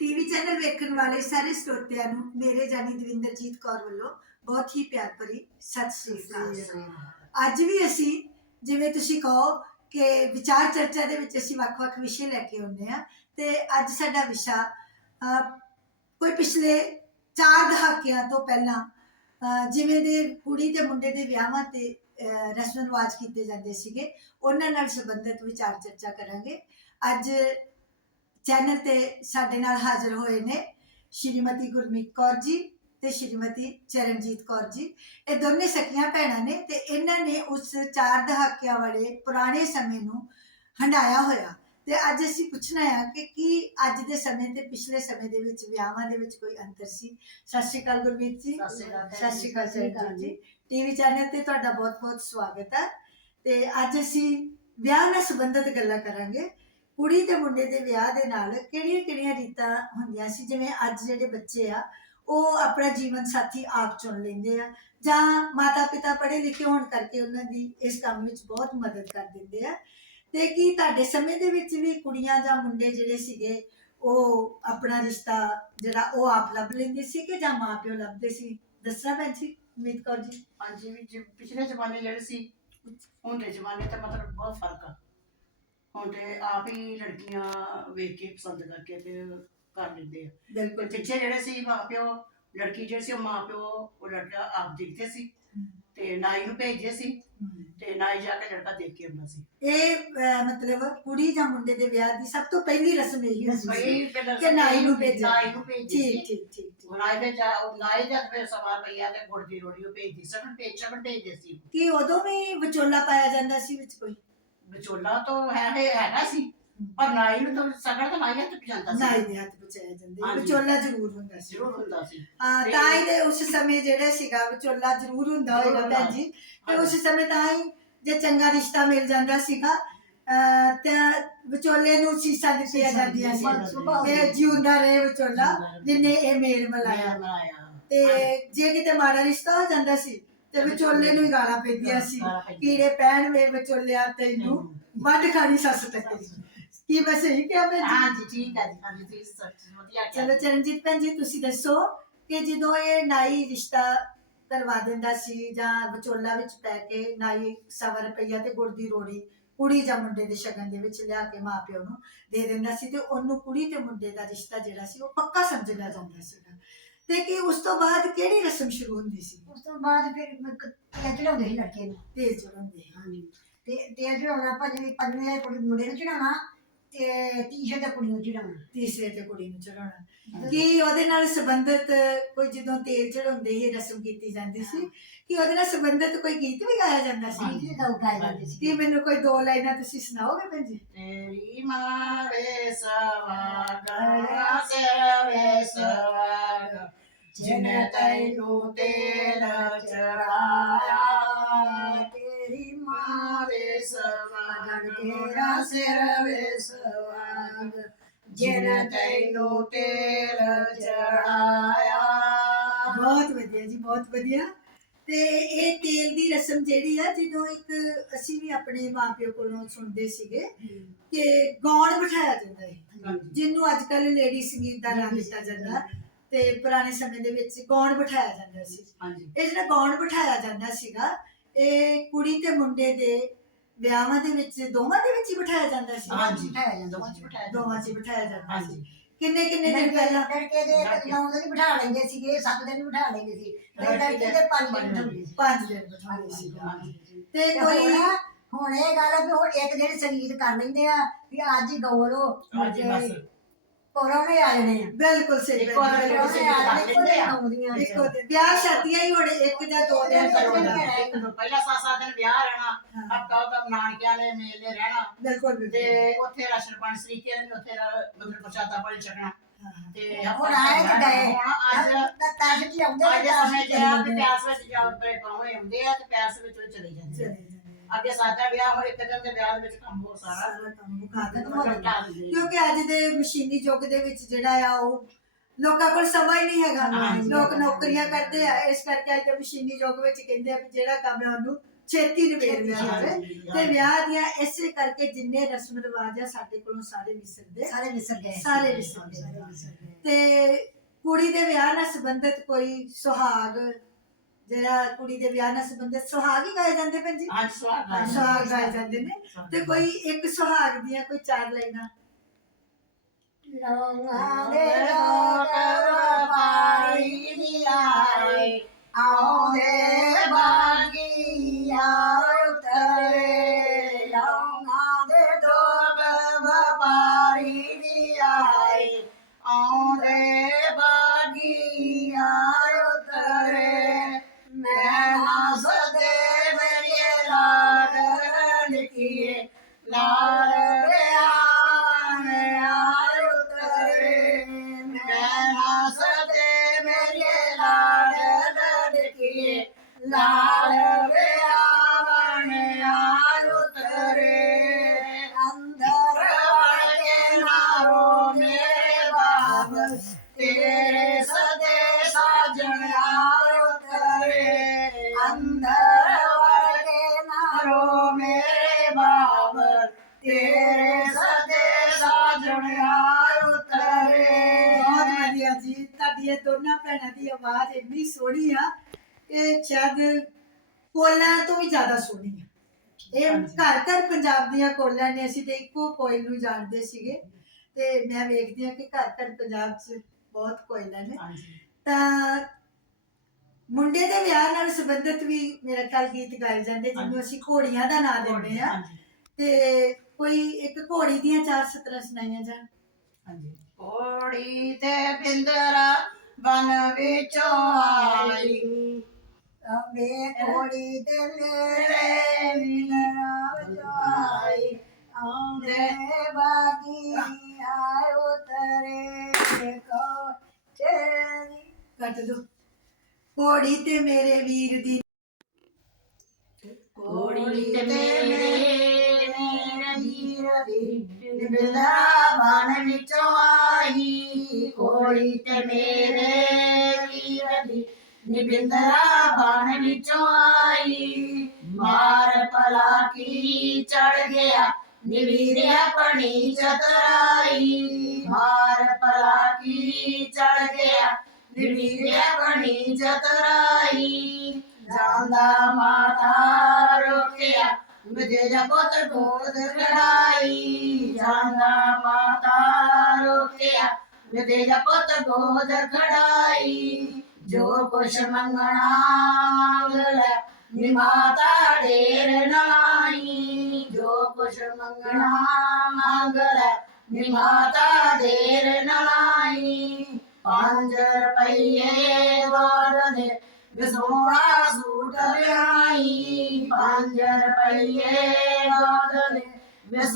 TV channel ਵੇਖਣ ਵਾਲੇ ਸਾਰੇ ਸਰੋਤਿਆਂ ਨੂੰ ਮੇਰੇ ਜਾਨੀ ਦਵਿੰਦਰਜੀਤ ਕੌਰ ਵੱਲੋਂ ਬਹੁਤ ਹੀ ਪਿਆਰ ਭਰੀ ਸਤਿ ਸ੍ਰੀ ਅਕਾਲ। ਅੱਜ ਵੀ ਅਸੀਂ ਜਿਵੇਂ ਤੁਸੀਂ ਕਹੋ ਕਿ ਵਿਚਾਰ ਚਰਚਾ ਦੇ ਵਿੱਚ ਅਸੀਂ ਵੱਖ-ਵੱਖ ਵਿਸ਼ੇ ਲੈ ਕੇ ਆਉਂਦੇ ਆ ਤੇ ਅੱਜ ਸਾਡਾ ਵਿਸ਼ਾ ਕੋਈ ਪਿਛਲੇ 4 ਦਹਾਕਿਆਂ ਤੋਂ ਪਹਿਲਾਂ ਜਿਵੇਂ ਦੇ ਕੁੜੀ ਤੇ ਮੁੰਡੇ ਦੇ ਵਿਆਹਾਂ ਤੇ ਰਸਮ ਰਿਵਾਜ ਕੀਤੇ ਜਾਂਦੇ ਸੀਗੇ ਉਹਨਾਂ ਨਾਲ ਸੰਬੰਧਿਤ ਵਿਚਾਰ ਚਰਚਾ ਕਰਾਂਗੇ। ਅੱਜ ਚੈਨਲ ਤੇ ਸਾਡੇ ਨਾਲ ਹਾਜ਼ਰ ਹੋਏ ਨੇ ਸ਼੍ਰੀਮਤੀ ਗੁਰਮੀਤ ਕੌਰ ਜੀ ਤੇ ਸ਼੍ਰੀਮਤੀ ਚਰਨਜੀਤ ਕੌਰ ਜੀ। ਇਹ ਦੋਨੇ ਸਕੀਆਂ ਭੈਣਾਂ ਨੇ ਤੇ ਇਹਨਾਂ ਨੇ ਉਸ ਚਾਰ ਦਹਾਕਿਆਂ ਵਾਲੇ ਪੁਰਾਣੇ ਸਮੇਂ ਨੂੰ ਹੰਡਾਇਆ ਹੋਇਆ। ਤੇ ਅੱਜ ਅਸੀਂ ਪੁੱਛਣਾ ਹੈ ਕਿ ਕੀ ਅੱਜ ਦੇ ਸਮੇਂ ਤੇ ਪਿਛਲੇ ਸਮੇਂ ਦੇ ਵਿੱਚ ਵਿਆਹਾਂ ਦੇ ਵਿੱਚ ਕੋਈ ਅੰਤਰ ਸੀ? ਸਤਿ ਸ਼੍ਰੀ ਅਕਾਲ ਗੁਰਮੀਤ ਜੀ। ਸਤਿ ਸ਼੍ਰੀ ਅਕਾਲ ਸ਼੍ਰੀ ਅਕਾਲ ਜੀ। ਟੀਵੀ ਚੈਨਲ ਤੇ ਤੁਹਾਡਾ ਬਹੁਤ-ਬਹੁਤ ਸਵਾਗਤ ਹੈ ਤੇ ਅੱਜ ਅਸੀਂ ਵਿਆਹ ਨਾਲ ਸੰਬੰਧਿਤ ਗੱਲਾਂ ਕਰਾਂਗੇ। ਕੁੜੀ ਤੇ ਮੁੰਡੇ ਦੇ ਵਿਆਹ ਦੇ ਨਾਲ ਕਿਹੜੀਆਂ-ਕਿਹੜੀਆਂ ਰੀਤਾਂ ਹੁੰਦੀਆਂ ਸੀ? ਜਿਵੇਂ ਅੱਜ ਜਿਹੜੇ ਬੱਚੇ ਆ, ਉਹ ਆਪਣਾ ਜੀਵਨ ਸਾਥੀ ਆਪ ਚੁਣ ਲੈਂਦੇ ਆ ਜਾਂ ਮਾਤਾ-ਪਿਤਾ ਪੜ੍ਹੇ ਲਿਖੇ ਹੋਣ ਕਰਕੇ ਉਹਨਾਂ ਦੀ ਇਸ ਕੰਮ ਵਿੱਚ ਬਹੁਤ ਮਦਦ ਕਰ ਦਿੰਦੇ ਆ। ਤੇ ਕੀ ਤੁਹਾਡੇ ਸਮੇਂ ਦੇ ਵਿੱਚ ਵੀ ਕੁੜੀਆਂ ਜਾਂ ਮੁੰਡੇ ਜਿਹੜੇ ਸੀਗੇ, ਉਹ ਆਪਣਾ ਰਿਸ਼ਤਾ ਜਿਹੜਾ ਉਹ ਆਪ ਲੱਭ ਲੈਂਦੇ ਸੀ ਕਿ ਜਾਂ ਮਾਪਿਓ ਲੱਭਦੇ ਸੀ? ਦੱਸਣਾ ਭੈਣ ਜੀ ਉਮੀਦ ਕੌਰ ਜੀ। ਹਾਂਜੀ ਵੀ ਪਿਛਲੇ ਜ਼ਮਾਨੇ ਜਿਹੜੇ ਸੀ ਹੁਣ ਦੇ ਜ਼ਮਾਨੇ ਤਾਂ ਮਤਲਬ ਬਹੁਤ ਫ਼ਰਕ ਆ। ਹੁਣ ਤੇ ਆਪ ਹੀ ਲੜਕੀਆਂ ਵੇਖ ਕੇ ਪਸੰਦ ਕਰਕੇ ਤੇ ਕਰ ਲੈਂਦੇ ਆ। ਬਿਲਕੁਲ। ਪਿੱਛੇ ਜਿਹੜੇ ਸੀ ਮਾਪਿਓ ਲੜਕੀ ਜਿਹੜੇ ਸੀ ਉਹ ਮਾਪਿਓ ਉਹ ਲੜਕਾ ਆਪ ਦੇਖਦੇ ਸੀ ਤੇ ਨਾਈ ਨੂੰ ਭੇਜਦੇ ਸੀ। ਤੇ ਨਾਈ ਜਾ ਕੇ ਲੜਕਾ ਦੇਖ ਕੇ ਆਉਂਦਾ ਸੀ। ਇਹ ਅਹ, ਮਤਲਬ ਕੁੜੀ ਜਾਂ ਮੁੰਡੇ ਦੇ ਵਿਆਹ ਦੀ ਸਭ ਤੋਂ ਪਹਿਲੀ ਰਸਮ ਇਹੀ ਹੁੰਦੀ ਸੀ ਕਿ ਨਾਈ ਨੂੰ ਭੇਜਿਆ। ਨਾਈ ਨੂੰ ਭੇਜਦੇ ਸੀ। ਠੀਕ ਠੀਕ ਨਾਈ ਦੇ ਜਾ ਉਹ ਨਾਈ ਜਦ ਫਿਰ ਸਵਾ ਪਈਆ ਤੇ ਗੁੜ ਦੀ ਰੋੜੀ ਉਹ ਭੇਜਦੀ ਸਗਨ ਭੇਜ ਸਗਨ ਭੇਜਦੇ ਸੀ। ਕੀ ਉਦੋਂ ਵੀ ਵਿਚੋਲਾ ਪਾਇਆ ਜਾਂਦਾ ਸੀ ਵਿੱਚ ਕੋਈ? ਵਿਚੋਲਾ ਤਾਂ ਹੈ ਹੈਗਾ ਸੀ। ਪਰ ਨਾਈ ਨੂੰ ਤਾਂ ਸਗਨ ਤਾਂ ਨਾਈ ਹੱਥ ਪਜਾਂਦਾ ਸੀ। ਨਾਈ ਦੇ ਹੱਥ ਬਚਾਇਆ ਜਾਂਦਾ। ਹਾਂਜੀ। ਵਿਚੋਲਾ ਜ਼ਰੂਰ ਹੁੰਦਾ ਸੀ। ਜ਼ਰੂਰ ਹੁੰਦਾ ਸੀ। ਹਾਂ ਤੇ- ਤਾਂ ਹੀ ਦੇ ਉਸ ਸਮੇਂ ਜਿਹੜਾ ਸੀਗਾ ਵਿਚੋਲਾ ਜ਼ਰੂਰ ਹੁੰਦਾ ਹੋਏਗਾ ਜ਼ਰੂਰ ਭੈਣ ਜੀ। ਤੇ ਉਸ ਸਮੇਂ ਤਾਂ ਹੀ ਜੇ ਚੰਗਾ ਰਿਸ਼ਤਾ ਮਿਲ ਜਾਂਦਾ ਸੀਗਾ ਅਹ, ਤੇ ਵਿਚੋਲੇ ਨੂੰ ਸੀਸਾ ਦਿੱਤੀਆਂ ਸੀਸਾਂ ਜਾਂਦੀਆਂ ਸੀ। ਦਿੱਤੀਆਂ ਤੇ ਜਿਉਂਦਾ ਰਹੇ ਵਿਚੋਲਾ ਜਿਨੇ ਇਹ ਮੇਲ ਮਲਾਇਆ। ਮਲਾਇਆ। ਤੇ ਜੇ ਕਿਤੇ ਮਾੜਾ ਰਿਸ਼ਤਾ ਹੋ ਜਾਂਦਾ ਸੀ ਤੇ ਵਿਚੋਲੇ ਨੂੰ ਹੀ ਗਾਲਾਂ ਪੈਂਦੀਆਂ ਸੀ। ਕੀੜੇ ਪੈਣ ਵੇ ਵਿਚੋਲਿਆ ਤੈਨੂੰ ਵੱਢ ਖਾਣੀ ਸੱਸ ਟੱਕੇ ਕੀ ਮੈਂ ਸਹੀ ਕਿਹਾ ਭੈਣ ਜੀ? ਹਾਂਜੀ ਠੀਕ ਹੈ ਜੀ। ਹਾਂਜੀ ਤੁਸੀਂ ਸੱਚ ਵਧੀਆ ਕਿਹਾ। ਚਲੋ ਚਰਨਜੀਤ ਭੈਣ ਜੀ ਤੁਸੀਂ ਦੱਸੋ ਕਿ ਜਦੋਂ ਇਹ ਨਾਈ ਰਿਸ਼ਤਾ ਕਰਵਾ ਦਿੰਦਾ ਸੀ ਜਾਂ ਵਿਚੋਲਾ ਵਿੱਚ ਪੈ ਕੇ ਨਾਈ ਸਵਾ ਰੁਪਈਆ ਤੇ ਗੁੜ ਦੀ ਰੋੜੀ ਕੁੜੀ ਜਾਂ ਮੁੰਡੇ ਦੇ ਸ਼ਗਨ ਦੇ ਵਿੱਚ ਲਿਆ ਕੇ ਮਾਪਿਓ ਨੂੰ ਦੇ ਦਿੰਦਾ ਸੀ ਤੇ ਉਹਨੂੰ ਕੁੜੀ ਤੇ ਮੁੰਡੇ ਦਾ ਰਿਸ਼ਤਾ ਜਿਹੜਾ ਸੀ ਉਹ ਪੱਕਾ ਸਮਝ ਲਿਆ ਜਾਂਦਾ ਸੀਗਾ। ਤੇ ਕਿ ਉਸ ਤੋਂ ਬਾਅਦ ਕਿਹੜੀ ਰਸਮ ਸ਼ੁਰੂ ਹੁੰਦੀ ਸੀ? ਉਸ ਤੋਂ ਬਾਅਦ ਫਿਰ ਤੇਲ ਚੜਾਉਂਦੇ ਸੀ ਲੜਕੇ ਨੂੰ। ਤੇਜ ਚੜਾਉਂਦੇ ਹਾਂਜੀ। ਤੇ ਤੇਲ ਚੜਾਉਣਾ ਪੰਜਵੀਂ ਪੰਜਵੀਂ ਕੁੜੀ ਮੁੰਡੇ ਨੂੰ ਚੜਾਉਣਾ ਤੇ ਤੀਜੇ ਤੇ ਕੁੜੀ ਨੂੰ ਚੜਾਉਣਾ। ਤੀਸਰੇ ਤੇ ਕੁੜੀ ਨੂੰ ਚੜਾਉਣਾ। ਕੀ ਉਹਦੇ ਨਾਲ ਸੰਬੰਧਿਤ ਕੋਈ ਜਦੋਂ ਤੇਲ ਚੜਾਉਂਦੇ ਇਹ ਰਸਮ ਕੀਤੀ ਜਾਂਦੀ ਸੀ? ਕਿ ਉਹਦੇ ਨਾਲ ਸੰਬੰਧਿਤ ਕੋਈ ਗੀਤ ਵੀ ਗਾਇਆ ਜਾਂਦਾ ਸੀ? ਤੀਜੇ ਦਾ ਗਾਇ ਜਾਂਦੇ ਸੀ। ਕੀ ਮੈਨੂੰ ਕੋਈ ਦੋ ਲਾਈਨਾਂ ਤੁਸੀਂ ਸੁਣਾਓਗੇ ਭੈਣ ਜੀ? ਤੇਰੀ ਮਾਵੇ ਸਵਾਗਣਾ ਸਰਵੇ ਸਵਾਗ ਜਿਨ ਤੈਨੂੰ ਤੇਲ ਚੜਾਇਆ ਤੇਰੀ ਮਾਵੇ ਸਵਾਗਣ ਤੇਰਾ ਸਿਰਵੇ ਸਵਾਗ ਜਿਨ ਤੈਨੂੰ ਤੇਲ ਚੜਾਇਆ ਬਹੁਤ ਵਧੀਆ ਜੀ ਬਹੁਤ ਵਧੀਆ। ਤੇ ਇਹ ਤੇਲ ਦੀ ਰਸਮ ਜਿਹੜੀ ਆ ਜਦੋਂ ਇੱਕ ਅਸੀਂ ਵੀ ਆਪਣੇ ਮਾਪਿਓ ਕੋਲੋਂ ਸੁਣਦੇ ਸੀਗੇ ਕਿ ਗਾਉਣ ਬਿਠਾਇਆ ਜਾਂਦਾ ਹੈ ਜਿਹਨੂੰ ਅੱਜ ਕੱਲ ਲੇਡੀ ਸੰਗੀਤ ਦਾ ਨਾਮ ਦਿੱਤਾ ਜਾਂਦਾ। ਤੇ ਪੁਰਾਣੇ ਸਮੇਂ ਦੇ ਵਿੱਚ ਗਾਉਣ ਬਿਠਾਇਆ ਜਾਂਦਾ ਸੀ। ਹਾਂਜੀ। ਇਹ ਜਿਹੜਾ ਗਾਉਣ ਬਿਠਾਇਆ ਜਾਂਦਾ ਸੀਗਾ ਇਹ ਕੁੜੀ ਤੇ ਮੁੰਡੇ ਦੇ ਵਿਆਹਾਂ ਦੇ ਵਿੱਚ ਦੋਵਾਂ ਦੇ ਵਿੱਚ ਹੀ ਬਿਠਾਇਆ ਜਾਂਦਾ ਸੀ ਹਾਂਜੀ। ਬਿਠਾਇਆ ਜਾਂਦਾ ਦੋਵਾਂ ਚ। ਬਿਠਾਇਆ ਦੋਵਾਂ 'ਚ ਹੀ ਬਿਠਾਇਆ ਜਾਂਦਾ ਸੀ। ਹਾਂਜੀ। ਕਿੰਨੇ ਕਿੰਨੇ ਦਿਨ ਲੜਕੇ ਪਹਿਲਾਂ? ਲੜਕੇ ਦੇ ਨੌ ਦਿਨ ਬਿਠਾ ਲੈਂਦੇ ਸੀਗੇ ਸੱਤ ਦਿਨ ਬਿਠਾ ਲੈਂਦੇ ਸੀ। ਤੇ ਲੜਕੇ ਦੇ ਪੰਜ ਦਿਨ ਸੀ। ਪੰਜ ਦਿਨ ਬਿਠਾਉਂਦੇ ਸੀ ਹਾਂਜੀ। ਤੇ ਤੇ ਕੋਈ ਹੁਣ ਹੁਣ ਇਹ ਗੱਲ ਆ ਵੀ ਹੁਣ ਇੱਕ ਦਿਨ ਸੰਗੀਤ ਕਰ ਲੈਂਦੇ ਆ ਵੀ ਅੱਜ ਹੀ ਬਸ। ਪਰੋਣੇ ਆ ਜਾਣੇ ਆ ਬਿਲਕੁਲ ਸਹੀ ਇੱਕ ਵਾਰ ਬਿਲਕੁਲ ਅਸੀਂ ਪਰੌਣੇ ਆ ਜਾਣੇ। ਇੱਕੋ ਤੇ ਵਿਆਹ ਸ਼ਾਦੀਆਂ ਹੀ ਹੁਣ ਇੱਕ ਜਾਂ ਦੋ ਦਿਨ ਇੱਕ ਦਿਨ ਪਹਿਲਾਂ ਸੱਤ ਸੱਤ ਦਿਨ ਵਿਆਹ ਰਹਿਣਾ। ਹਫਤਾ ਤਾਂ ਨਾਨਕਿਆਂ ਦੇ ਮੇਲੇ ਰਹਿਣਾ ਬਿਲਕੁਲ ਤੇ ਬਿਲਕੁਲ ਉੱਥੇ ਰਾਸ਼ਨ ਪਾਣੀ ਸਰੀਕੇ ਨੇ ਉੱਥੇ ਰ- ਮਤਲਬ ਪ੍ਰਸ਼ਾਦਾ ਪਾਣੀ ਛਕਣਾ। ਤੇ ਹੁਣ ਆਏ ਤੇ ਗਏ ਹੁਣ ਅੱਜ ਤਾਸ਼ ਚ ਆਉਂਦੇ ਅੱਜ ਸਮੇਂ ਚ ਆ। ਪਿਆਸ ਵਿੱਚ ਜਾਂਦੇ ਪਾਉਣੇ ਆਉਂਦੇ ਆ ਤੇ ਪਿਆਸ ਵਿੱਚ ਉਹ ਚਲੇ ਜਾਂਦੇ ਆ। ਚਲੇ ਜਾਂਦੇ ਆ। ਅੱਗੇ ਸਾਦਾ ਵਿਆਹ ਹੋ ਇੱਕ ਦਿਨ ਦੇ ਵਿਆਹ ਦੇ ਵਿੱਚ ਕੰਮ ਹੋ ਸਾਰਾ। ਕੰਮ ਮੁਕਾ। ਕਿਉਂਕਿ ਅੱਜ ਦੇ ਮਸ਼ੀਨੀ ਯੁੱਗ ਦੇ ਵਿੱਚ ਜਿਹੜਾ ਆ ਉਹ ਲੋਕਾਂ ਕੋਲ ਸਮਾਂ ਹੀ ਨਹੀਂ ਹੈਗਾ। ਹਾਂਜੀ। ਲੋਕ ਨੌਕਰੀਆਂ ਕਰਦੇ ਆ ਇਸ ਕਰਕੇ ਅੱਜ ਦੇ ਮਸ਼ੀਨੀ ਯੁੱਗ ਵਿੱਚ ਕਹਿੰਦੇ ਆ ਵੀ ਜਿਹੜਾ ਕੰਮ ਹੈ ਉਹਨੂੰ ਛੇਤੀ ਨਿਬੇੜਨਾ ਹੋਵੇ ਹਾਂਜੀ, ਤੇ ਵਿਆਹ ਦੀਆਂ ਇਸੇ ਕਰਕੇ ਜਿੰਨੇ ਰਸਮ ਰਿਵਾਜ ਆ ਸਾਡੇ ਕੋਲੋਂ ਸਾਰੇ ਵਿਸਰਦੇ। ਸਾਰੇ ਵਿਸਰ ਗਏ ਸਾਰੇ ਵਿਸਰ ਗਏ। ਸਾਰੇ ਵਿਸਰ ਗਏ ਤੇ ਕੁੜੀ ਦੇ ਵਿਆਹ ਨਾਲ ਸੰਬੰਧਿਤ ਕੋਈ ਸੁਹਾਗ ਜਿਹੜਾ ਕੁੜੀ ਦੇ ਵਿਆਹ ਨਾਲ ਸੰਬੰਧਿਤ ਸੁਹਾਗ ਹੀ ਗਾਏ ਜਾਂਦੇ ਭੈਣ ਜੀ? ਅੱਜ ਹੈ। ਸੁਹਾਗ ਗਾਏ ਜਾਂਦੇ ਨੇ। ਤੇ ਕੋਈ ਇੱਕ ਸੁਹਾਗ ਦੀਆਂ ਕੋਈ ਚਾਰ ਲਾਈਨਾਂ? ਲੋਕਾਂ ਦੇ ਲੋਕ ਵਪਾਰੀ ਦੀ ਆਏ ਆਉਂਦੇ ਬਾਗੀਆ ਆਵਾਜ਼ ਇੰਨੀ ਸੋਹਣੀ ਆ ਕਿ ਸ਼ਾਇਦ ਕੋਲਾਂ ਤੋਂ ਵੀ ਜ਼ਿਆਦਾ ਸੋਹਣੀ ਆ। ਇਹ ਘਰ ਘਰ ਪੰਜਾਬ ਦੀਆਂ ਕੋਲਾਂ ਨੇ ਅਸੀਂ ਤੇ ਇੱਕੋ ਕੋਇਲ ਨੂੰ ਜਾਣਦੇ ਸੀਗੇ। ਤੇ ਮੈਂ ਵੇਖਦੀ ਹਾਂ ਕਿ ਘਰ ਘਰ ਪੰਜਾਬ 'ਚ ਬਹੁਤ ਕੋਇਲਾਂ ਨੇ। ਤਾਂ ਮੁੰਡੇ ਦੇ ਵਿਆਹ ਨਾਲ ਸੰਬੰਧਿਤ ਵੀ ਮੇਰਾ ਖਿਆਲ ਗੀਤ ਗਾਏ ਜਾਂਦੇ ਜਿਹਨੂੰ ਅਸੀਂ ਘੋੜੀਆਂ ਦਾ ਨਾਂ ਦਿੰਦੇ ਆ ਤੇ ਕੋਈ ਇੱਕ ਘੋੜੀ ਦੀਆਂ ਚਾਰ ਸਤਰਾਂ ਸੁਣਾਈਆਂ ਜਾਣ ਹਾਂਜੀ। ਕੋੜੀ ਤੇ ਬਿੰਦਰਾ ਬਨ ਵਿੱਚੋਂ ਆਈ ਅਵੇ ਕੋੜੀ ਤੇ ਮੇਰੇ ਮਿਲਣਾ ਵਜਾਈ ਆਉਂਦੇ ਬਾਗੀ ਆਇ ਉਤਰੇ ਕੋ ਚੇਰੀ ਕੱਟ ਦੋ ਘੋੜੀ ਤੇ ਮੇਰੇ ਵੀਰ ਦੀ ਕੋੜੀ ਤੇ ਮੇਰੇ ਵੀਰ ਦੀ ਬਿੰਦਰਾ ਬਨ ਵਿੱਚੋਂ ਆਈ ਕੋੜੀ ਤੇ ਮੇਰੇ ਵੀਰ ਦੀ। ਨਿਬਿੰਦਰਾ ਬਨ ਵਿੱਚੋਂ ਆਈ, ਮਾਰ ਪਲਾ ਕੀ ਚੜ ਗਿਆ। ਨਿਵੀਰਿਆ ਪਣੀ ਚਤਰਾਈ, ਮਾਰ ਪਲਾ ਕੀ ਚੜ ਗਿਆ। ਨਿਵੀਰਿਆ ਪਣੀ ਚਤਰਾਈ, ਜਾਂਦਾ ਮਾਤਾ ਰੋਕਿਆ। ਵਿਜੇ ਜਪਤ ਗੋਦ ਖੜਾਈ ਜਾਂਦਾ ਮਾਤਾ ਰੋਕਿਆ। ਵਿਜੇ ਜਪਤ ਗੋਦ ਖੜਾਈ, ਜੋ ਕੁਛ ਮੰਗਣਾ ਮੰਗਲਾ। ਨੀ ਮਾਤਾ ਢੇਰ ਨਾਈ, ਜੋ ਕੁਛ ਮੰਗਣਾ ਮੰਗਲਾ। ਨੀ ਮਾਤਾ ਢੇਰ ਨਾਈ, ਪੰਜ ਰੁਪਈਏ ਵਾਰ ਦੇ ਵਿਸੋਣਾ ਸੂਟ ਲਿਆਈ ਪੰਜ ਰੁਪਈਏ ਵਾਰ ਦੇ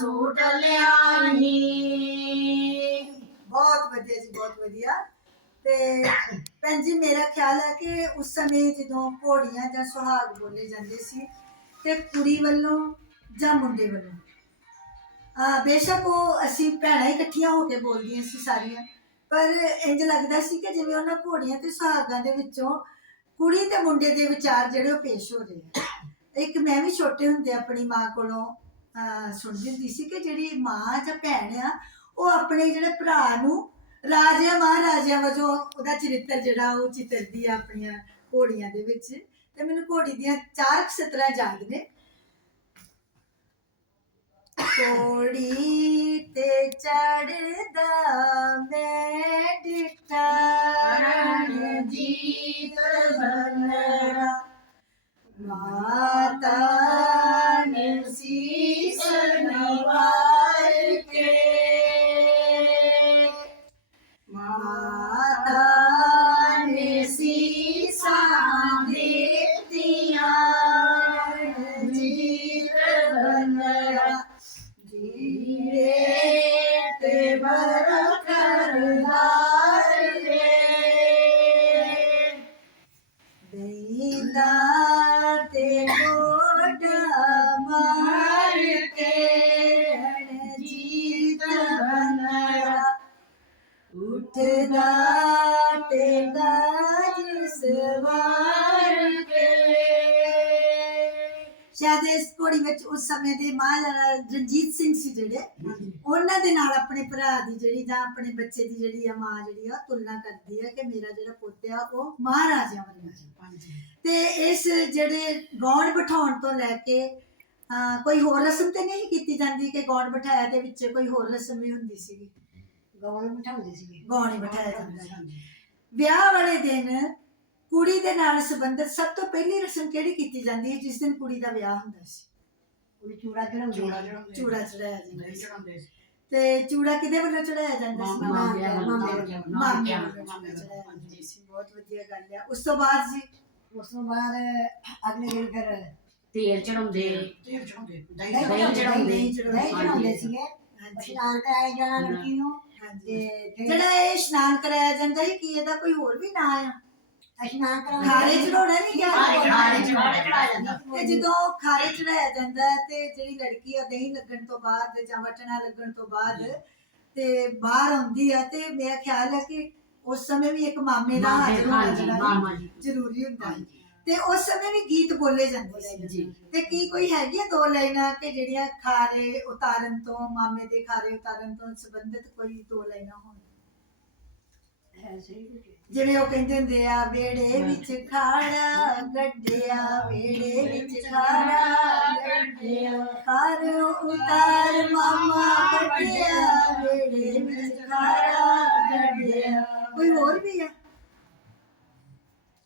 ਸੂਟ ਲਿਆਈ। ਬਹੁਤ ਵਧੀਆ ਜੀ, ਬਹੁਤ ਵਧੀਆ। ਤੇ ਭੈਣ ਜੀ, ਮੇਰਾ ਖਿਆਲ ਹੈ ਕਿ ਉਸ ਸਮੇਂ ਜਦੋਂ ਘੋੜੀਆਂ ਜਾਂ ਸੁਹਾਗ ਬੋਲੇ ਜਾਂਦੇ ਸੀ, ਤੇ ਕੁੜੀ ਵੱਲੋਂ ਜਾਂ ਮੁੰਡੇ ਵੱਲੋਂ? ਆ, ਬੇਸ਼ੱਕ ਉਹ ਅਸੀਂ ਭੈਣਾਂ ਇਕੱਠੀਆਂ ਹੋ ਕੇ ਬੋਲਦੀਆਂ ਸੀ ਸਾਰੀਆਂ। ਪਰ ਇੰਜ ਲੱਗਦਾ ਸੀ ਕਿ ਜਿਵੇਂ ਉਹਨਾਂ ਘੋੜੀਆਂ ਤੇ ਸੁਹਾਗਾਂ ਦੇ ਵਿੱਚੋਂ ਕੁੜੀ ਤੇ ਮੁੰਡੇ ਦੇ ਵਿਚਾਰ ਜਿਹੜੇ ਉਹ ਪੇਸ਼ ਹੋ ਰਹੇ ਆ। ਇੱਕ ਮੈਂ ਵੀ ਛੋਟੇ ਹੁੰਦੇ ਆਪਣੀ ਮਾਂ ਕੋਲੋਂ ਸੁਣਦੀ ਹੁੰਦੀ ਸੀ ਕਿ ਜਿਹੜੀ ਮਾਂ ਜਾਂ ਭੈਣ ਆ, ਉਹ ਆਪਣੇ ਜਿਹੜੇ ਭਰਾ ਨੂੰ ਰਾਜਿਆਂ, ਮਹਾਰਾਜਿਆਂ ਵਜੋਂ ਉਹਦਾ ਚਰਿੱਤਰ ਜਿਹੜਾ ਉਹ ਚਿੱਤਰਦੀ ਆ ਆਪਣੀਆਂ ਘੋੜੀਆਂ ਦੇ ਵਿੱਚ। ਤੇ ਮੈਨੂੰ ਘੋੜੀ ਦੀਆਂ ਚਾਰ ਕੁ ਸਤਰਾਂ ਯਾਦ ਨੇ। ਘੋੜੀ ਤੇ ਚੜਦਾ ਮੈਂ ਡਿੱਠਾ ਰਣਜੀਤ ਬੰਨਰਾ ਦੇ ਘੋੜੀ ਵਿੱਚ ਉਸ ਸਮੇਂ ਦੇ ਮਹਾਰਾਜਾ ਰਣਜੀਤ ਸਿੰਘ ਸੀ ਜਿਹੜੇ ਉਹਨਾਂ ਦੇ ਨਾਲ ਆਪਣੇ ਭਰਾ ਦੀ ਜਿਹੜੀ ਜਾਂ ਆਪਣੇ ਬੱਚੇ ਦੀ ਜਿਹੜੀ ਆ ਮਾਂ ਜਿਹੜੀ ਆ ਤੁਲਨਾ ਕਰਦੀ ਆ ਕਿ ਮੇਰਾ ਜਿਹੜਾ ਪੁੱਤ ਆ ਉਹ ਮਹਾਰਾਜਾ ਵਰਗਾ ਤੇ ਇਸ ਜਿਹੜੇ ਗੌਣ ਬਿਠਾਉਣ ਤੋਂ ਲੈ ਕੇ ਕੋਈ ਹੋਰ ਰਸਮ ਤੇ ਨਹੀਂ ਕੀਤੀ ਜਾਂਦੀ ਕਿ ਗੌਣ ਬਿਠਾਇਆ ਦੇ ਵਿੱਚ ਕੋਈ ਹੋਰ ਰਸਮ ਵੀ ਹੁੰਦੀ ਸੀਗੀ? ਗਵਾਂ ਬਿਠਾਉਂਦੇ ਸੀਗੇ। ਗੌਣ ਹੀ ਬਿਠਾਇਆ ਜਾਂਦਾ। ਵਿਆਹ ਵਾਲੇ ਦਿਨ ਕੁੜੀ ਦੇ ਨਾਲ ਸੰਬੰਧਿਤ ਸਭ ਤੋਂ ਪਹਿਲੀ ਰਸਮ ਕਿਹੜੀ ਕੀਤੀ ਜਾਂਦੀ ਹੈ ਜਿਸ ਦਿਨ ਕੁੜੀ ਦਾ ਵਿਆਹ ਹੁੰਦਾ ਸੀ? ਉਹ ਚੂੜਾ ਚੜਾਉਂਦੇ ਚੂੜਾ ਚੜਾਉਂਦੇ ਚੂੜਾ ਚੜਾਇਆ ਜਾਂਦਾ ਨਹੀਂ ਸੀ। ਚੜਾਉਂਦੇ ਸੀ। ਤੇ ਚੂੜਾ ਕਿਹਦੇ ਵੱਲੋਂ ਚੜਾਇਆ ਜਾਂਦਾ ਸੀ? ਮਾਮਾ ਮਾਮਾ ਗਿਆ ਮਾਮਾ ਮਾਮਾ ਗਿਆ, ਮਾਮੇ ਮਾਮੇ ਸੀ। ਬਹੁਤ ਵਧੀਆ ਗੱਲ ਆ ਉਸ ਤੋਂ ਬਾਅਦ ਜੀ? ਉਸ ਤੋਂ ਬਾਅਦ ਅਗਲੇ ਦਿਨ ਫਿਰ ਤੇਲ ਚੜਾਉਂਦੇ। ਤੇਲ ਚੜਾਉਂਦੇ। ਦਹੀਂ ਚੜਾਉਂਦੇ। ਦਹੀਂ ਚੜਾਉਂਦੇ ਹਾਂਜੀ। ਸੀਗੇ। ਹਾਂਜੀ। ਇਸ਼ਨਾਨ ਕਰਾਇਆ ਜਾਣਾ ਲੜਕੀ ਨੂੰ। ਹਾਂਜੀ। ਤੇ ਜਿਹੜਾ ਇਹ ਇਸ਼ਨਾਨ ਕਰਾਇਆ ਜਾਂਦਾ ਹੈ ਕੀ ਇਹਦਾ ਕੋਈ ਹੋਰ ਵੀ ਨਾਂ ਆ? ਇਸ਼ਨਾਨ ਕਰਾਉਂਦੇ ਖਾਰੇ ਚੜਾਉਣਾ ਨਹੀਂ ਗਿਆ? ਖਾਰੇ ਚੜਾਇਆ ਚੜਾਇਆ ਜਾਂਦਾ। ਤੇ ਜਦੋਂ ਖਾਰੇ ਚੜਾਇਆ ਜਾਂਦਾ ਹੈ ਤੇ ਜਿਹੜੀ ਲੜਕੀ ਆ ਦਹੀਂ ਲੱਗਣ ਤੋਂ ਬਾਅਦ ਜਾਂ ਵਟਣਾ ਲੱਗਣ ਤੋਂ ਬਾਅਦ ਤੇ ਬਾਹਰ ਆਉਂਦੀ ਆ ਤੇ ਮੇਰਾ ਖਿਆਲ ਹੈ ਕਿ ਉਸ ਸਮੇਂ ਵੀ ਇੱਕ ਮਾਮੇ ਦਾ ਮਾਮੇ ਹਾਜ਼ਰ ਹੋਣਾ ਹਾਂਜੀ ਜਿਹੜਾ ਮਾਮਾ ਜੀ। ਜ਼ਰੂਰੀ ਹੁੰਦਾ ਹੈ। ਤੇ ਉਸ ਸਮੇਂ ਵੀ ਗੀਤ ਬੋਲੇ ਜਾਂਦੇ ਸੀ। ਜੀ। ਤੇ ਕੀ ਕੋਈ ਹੈਗੀਆਂ ਦੋ ਲਾਈਨਾਂ ਕਿ ਜਿਹੜੀਆਂ ਖਾਰੇ ਉਤਾਰਨ ਤੋਂ ਮਾਮੇ ਦੇ ਖਾਰੇ ਉਤਾਰਨ ਤੋਂ ਸੰਬੰਧਿਤ ਕੋਈ ਦੋ ਲਾਈਨਾਂ ਹੋਣ? ਜਿਵੇਂ ਉਹ ਕਹਿੰਦੇ ਹੁੰਦੇ ਆ ਵੇੜੇ ਵਿੱਚ ਖਾੜਾ ਗੱਡਿਆ ਵੇੜੇ ਵਿੱਚ ਖਾੜਾ ਗੱਡਿਆ। ਖਾਰ ਉਤਾਰ ਮਾਮਾ ਗੱਡਿਆ ਵੇੜੇ ਵਿੱਚ ਖਾੜਾ ਗੱਡਿਆ। ਕੋਈ ਹੋਰ ਵੀ ਆ?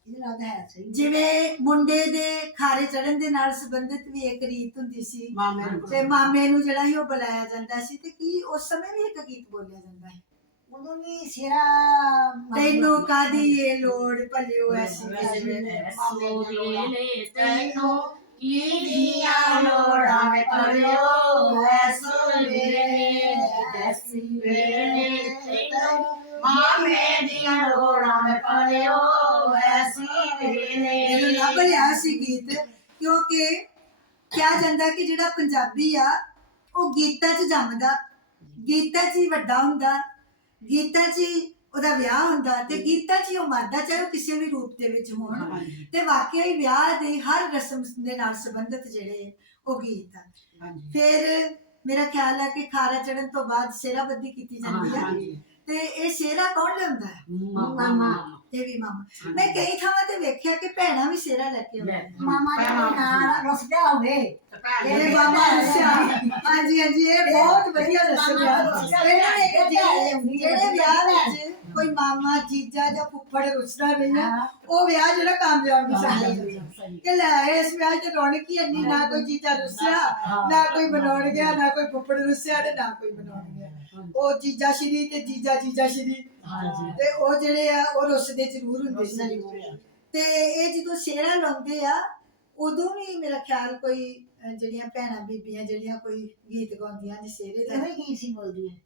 ਇਹਦੇ ਨਾਲ ਤਾਂ ਹੈ ਸਹੀ। ਜਿਵੇਂ ਮੁੰਡੇ ਦੇ ਖਾਰੇ ਚੜਨ ਦੇ ਨਾਲ ਸੰਬੰਧਿਤ ਵੀ ਇੱਕ ਰੀਤ ਹੁੰਦੀ ਸੀ। ਮਾਮੇ ਨੂੰ ਤੇ ਮਾਮੇ ਨੂੰ ਜਿਹੜਾ ਸੀ ਉਹ ਬੁਲਾਇਆ ਜਾਂਦਾ ਸੀ ਤੇ ਕੀ ਉਸ ਸਮੇਂ ਵੀ ਇੱਕ ਗੀਤ ਬੋਲਿਆ ਜਾਂਦਾ ਹੈ ਉਦੋਂ ਵੀ ਸਿਰਾ ਤੈਨੂੰ ਕਾਦੀ ਇਹ ਲੋੜ ਭਲਿਓ ਐਸੀ ਤੈਨੂੰ ਲੋੜਾਂ ਵੇਲੇ ਤੈਨੂੰ ਮਾਮੇ ਦੀਆਂ ਲੋੜਾਂ ਵੇਲੇ ਲੱਭ ਸੀ ਗੀਤ ਕਿਉਂਕਿ ਕਿਹਾ ਜਾਂਦਾ ਕਿ ਜਿਹੜਾ ਪੰਜਾਬੀ ਆ ਉਹ ਗੀਤਾਂ 'ਚ ਜੰਮਦਾ ਗੀਤਾਂ 'ਚ ਹੀ ਵੱਡਾ ਹੁੰਦਾ। ਗੀਤਾਂ ਹੀ ਉਹਦਾ ਵਿਆਹ ਹੁੰਦਾ ਤੇ ਗੀਤਾਂ ਹੀ ਉਹ ਮਰਦਾ ਚਾਹੇ ਉਹ ਕਿਸੇ ਵੀ ਰੂਪ ਦੇ ਵਿੱਚ ਹੋਣ। ਹਾਂਜੀ। ਤੇ ਵਾਕਿਆ ਹੀ ਵਿਆਹ ਦੇ ਹਰ ਰਸਮ ਦੇ ਨਾਲ ਸੰਬੰਧਿਤ ਜਿਹੜੇ ਉਹ ਗੀਤ ਆ। ਹਾਂਜੀ। ਫਿਰ ਮੇਰਾ ਖਿਆਲ ਹੈ ਕਿ ਖਾਰਾ ਚੜਨ ਤੋਂ ਬਾਅਦ ਸੇਰਾਬੱਦੀ ਕੀਤੀ ਜਾਂਦੀ ਹਾਂਜੀ। ਤੇ ਇਹ ਸੇਰਾ ਕੌਣ ਲਿਆਉਂਦਾ? ਹੈ ਮਾਮਾ। ਵੀ ਮਾਮਾ। ਮੈਂ ਕਈ ਥਾਵਾਂ ਤੇ ਵੇਖਿਆ ਕਿ ਭੈਣਾਂ ਵੀ ਸੇਰਾ ਲੈ ਕੇ ਆਉਂਦੀਆਂ। ਮਾਮਾ ਜੀ ਨਾਲ ਰਸਦਾ ਹੋਵੇ। ਇਹ ਦੇ ਬਾਬਾ ਦੱਸਿਆ ਹਾਂਜੀ ਹਾਂਜੀ ਇਹ ਬਹੁਤ ਵਧੀਆ ਦੱਸਿਆ। ਇਹਨਾਂ ਨੇ ਇੱਕ ਜਿਹੜੇ ਵਿਆਹ ਵਿੱਚ ਕੋਈ ਮਾਮਾ ਜੀਜਾ ਜਾਂ ਫੁੱਫੜ ਰੁੱਸਦਾ ਨਹੀਂ ਆ ਉਹ ਵਿਆਹ ਜਿਹੜਾ ਕਾਮਯਾਬ ਨਹੀਂ ਸਕਦਾ ਕਿ ਲੈ ਇਸ ਵਿਆਹ 'ਚ ਰੌਣਕ ਹੀ ਇੰਨੀ ਨਾ ਕੋਈ ਜੀਜਾ ਰੁੱਸਿਆ ਨਾ ਕੋਈ ਬਣਾਉਣ ਗਿਆ ਨਾ ਕੋਈ ਫੁੱਫੜ ਰੁੱਸਿਆ ਤੇ ਨਾ ਕੋਈ ਬਣਾਉਣ ਗਿਆ। ਉਹ ਜੀਜਾ ਸ਼੍ਰੀ ਤੇ ਜੀਜਾ ਜੀਜਾ ਸ਼੍ਰੀ। ਹਾਂਜੀ। ਤੇ ਉਹ ਜਿਹੜੇ ਆ ਉਹ ਰੁੱਸਦੇ ਜ਼ਰੂਰ ਹੁੰਦੇ ਸੀ। ਤੇ ਇਹ ਜਦੋਂ ਸ਼ੇਰਾ ਲਾਉਂਦੇ ਆ ਉਦੋਂ ਵੀ ਮੇਰਾ ਖਿਆਲ ਕੋਈ ਅਹ, ਜਿਹੜੀਆਂ ਭੈਣਾਂ ਬੀਬੀਆਂ ਜਿਹੜੀਆਂ ਕੋਈ ਗੀਤ ਗਾਉਂਦੀਆਂ ਨੇ ਸ਼ੇਰੇ ਇਹੋ ਦਾ ਹੀ ਕੀ ਸੀ ਬੋਲਦੀ ਹੈ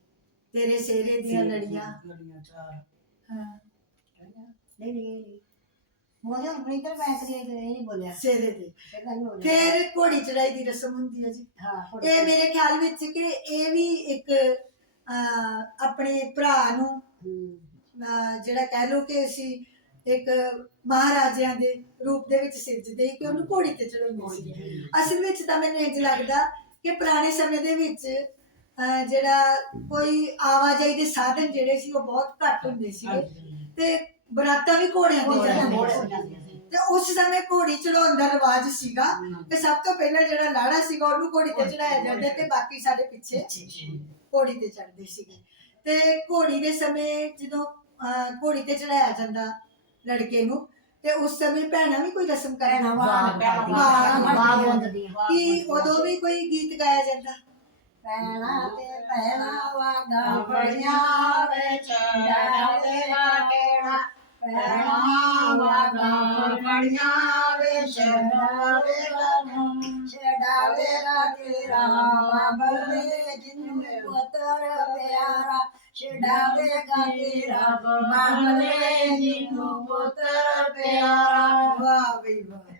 ਤੇਰੇ ਸ਼ੇਰੇ ਦੀਆਂ ਲੜੀਆਂ। ਲੜੀਆਂ ਚਾਰ। ਹਾਂ। ਨਹੀਂ ਨਹੀਂ ਬੋਲਿਆ ਆਪਣੀ ਤਰ੍ਹਾਂ ਮੈਂ ਕਦੀ ਇਹ ਨਹੀਂ ਬੋਲਿਆ। ਸ਼ੇਰੇ ਦੇ ਪਹਿਲਾਂ ਨਹੀਂ ਬੋਲਿਆ। ਫਿਰ ਘੋੜੀ ਚੜਾਈ ਦੀ ਰਸਮ ਹੁੰਦੀ ਹੈ ਜੀ। ਹਾਂ ਇਹ ਮੇਰੇ ਖਿਆਲ ਵਿੱਚ ਕਿ ਇਹ ਵੀ ਇੱਕ ਅਹ, ਆਪਣੇ ਭਰਾ ਨੂੰ। ਅਹ, ਜਿਹੜਾ ਕਹਿ ਲਓ ਕਿ ਅਸੀਂ ਇੱਕ ਮਹਾਰਾਜਿਆਂ ਦੇ ਰੂਪ ਦੇ ਵਿੱਚ ਸਿਰਜਦੇ ਕਿ ਉਹਨੂੰ ਘੋੜੀ ਤੇ ਚੜਾਉਂਦੇ ਸੀ। ਅਸਲ ਵਿੱਚ ਤਾਂ ਮੈਨੂੰ ਇੰਜ ਲੱਗਦਾ ਕਿ ਪੁਰਾਣੇ ਸਮੇਂ ਦੇ ਵਿੱਚ ਅਹ, ਜਿਹੜਾ ਕੋਈ ਆਵਾਜਾਈ ਦੇ ਸਾਧਨ ਜਿਹੜੇ ਸੀ ਉਹ ਬਹੁਤ ਘੱਟ ਹੁੰਦੇ ਸੀ। ਤੇ ਬਰਾਤਾਂ ਵੀ ਘੋੜਿਆਂ ਤੇ ਜਾਂਦੀਆਂ ਸੀ। ਤੇ ਉਸ ਸਮੇਂ ਘੋੜੀ ਚੜਾਉਣ ਦਾ ਰਿਵਾਜ ਸੀਗਾ ਤੇ ਸਭ ਤੋਂ ਪਹਿਲਾਂ ਜਿਹੜਾ ਲਾੜਾ ਸੀਗਾ ਉਹਨੂੰ ਘੋੜੀ ਤੇ ਚੜਾਇਆ ਜਾਂਦਾ ਤੇ ਬਾਕੀ ਸਾਰੇ ਪਿੱਛੇ ਘੋੜੀ ਤੇ ਚੜਦੇ ਸੀਗੇ। ਤੇ ਘੋੜੀ ਦੇ ਸਮੇਂ ਜਦੋਂ ਅਹ, ਘੋੜੀ ਤੇ ਚੜਾਇਆ ਜਾਂਦਾ ਲੜਕੇ ਨੂੰ ਤੇ ਉਸ ਸਮੇਂ ਭੈਣਾਂ ਵੀ ਕੋਈ ਰਸਮ ਭੈਣਾਂ ਕਰਨਾ ਵਾਹ ਵਾਹ, ਵਾਹ, ਵਾਹ ਕਿ ਉਦੋਂ ਵੀ ਕੋਈ ਗੀਤ ਗਾਇਆ ਜਾਂਦਾ? ਪੈਣਾ ਤੇ ਪੈਣਾ ਵਾਗਾ ਬੜੀਆਂ ਵਿੱਚ ਡਾਲੇ ਵਾਗੇੜਾ ਪੈਣਾ ਵਾਗਾ ਬੜੀਆਂ ਵਿੱਚ ਛਡਾਵੇਗਾ ਤੇਰਾ ਬਾਬਲੇ ਜਿੰਨੂੰ ਪੁੱਤਰ ਪਿਆਰਾ ਛਡਾਵੇਗਾ ਤੇਰਾ ਬਾਬਲੇ ਜਿੰਨੂੰ ਪੁੱਤਰ ਪਿਆਰਾ ਵਾਹ ਬਈ ਵਾਹ